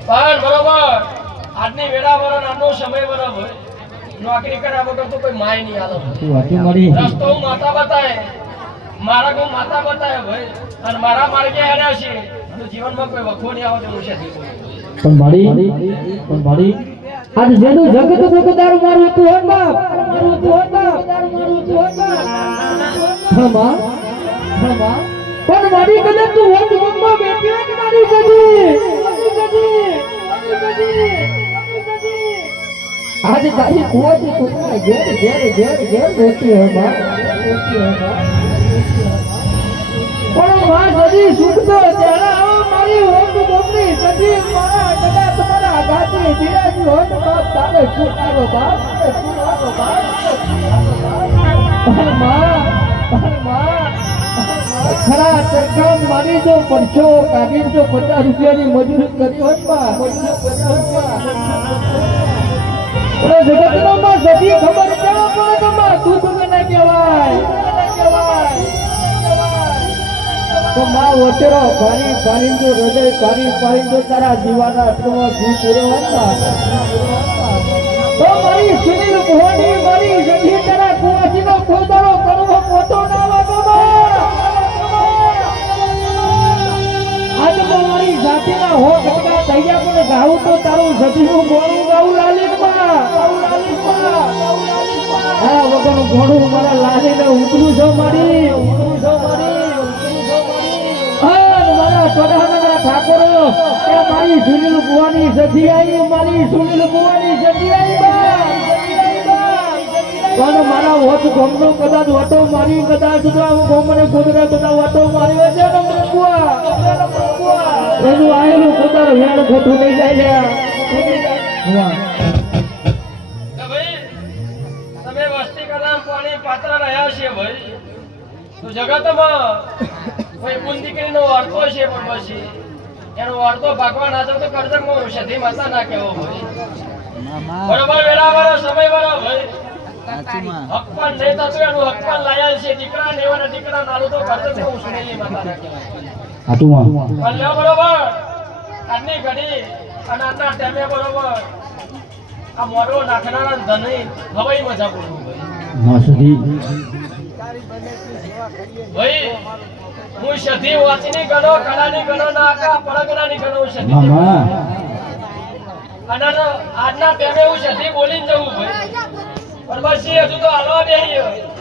પણ બરોબર આજની વેળા વરણ આજનો સમય બરોબર નોકરી કર્યા વગર તો કોઈ માય નહીં આલો રસ્તો હું માતા બતાય મારા હું માતા બતાય ભાઈ અને મારા માર્ગે હેડ્યા છે તો જીવનમાં કોઈ વખો નહીં આવે તો છે પણ ભાડી આજ જેનું જગત ભોગદાર મારું તું હો બાપ મારું તું હો બાપ મારું તું હો બાપ હમા પણ મારી કદે તું હો મમ્મા બેઠી કે મારી ગજી આજ તારી કુવાથી કુકરા ઘેર બેઠી હો બાપ પણ માં ગજી સુખતો ત્યારે મારી હોટ ગોમની ગજી મારા કદા તમારા આઘાતી ધીરાજી હોટ બાપ તારે સુતારો બાપ માં ખરા સરકાર મારી જો પરચો કાઢી જો 50 રૂપિયાની મજૂરી કરી હોત માં 50 રૂપિયા જગતનો માં સદી ખબર કેવો પડે તો માં તું તમે ના કહેવાય તો માં વટેરો ભારી જો હૃદય ભારી જો તારા જીવાના અટકમાં જીવ પૂરો હતા તો મારી સુનિલ ભવાની મારી જધી તારા કુવાસીનો ખોદારો કરવો મોટો ના વાગો આજ તો મારી જાતિના હો કટકા તૈયાર મને ગાવું તો તારું જધીનું ગોળું ગાવું લાલીમાં હા વગરનું ઘોડું મારા લાલીને ઉતરું છો મારી મારા ચોડાના ઠાકોરો એ મારી સુનિલ ભવાની સધી આવી મારી સુનિલ ભવાની સધી આવી પણ મારા વોટ ગમનો કદાચ વટો મારી કદાચ ગમને ગોદરે બધા વટો માર્યો છે નંબર કુવા એનું આયેલું કુદર વેણ ખોટું નહીં જાય તમે વસ્તી કદમ પાણી પાત્ર રહ્યા છે ભાઈ તો જગતમાં કોઈ બુંદીકરીનો અર્થો છે પણ પછી એનો અર્થો ભગવાન આજો તો કરજમાં સધી માતા ના કહેવો ભાઈ બરોબર વેળા વાળો સમય વાળો ભાઈ હકપન નહીં થતું એનું હકપન લાયા છે દીકરા ને એવાના દીકરા નાલું તો કરજમાં સુનેલી માતા ના કહેવાય બરોબર આજની ઘડી અને આજના ટાઈમે બરોબર આ મોઢો નાખનારા ધની હવાઈ મજા બોલવું ભાઈ હું સધી વાંચીની ગણો કળાની ગણો ના પડગનાની ગણો સધી અને આજના ટાઈમે હું સધી બોલીને જવું ભાઈ પણ બસ હજુ તો હાલવા બેહી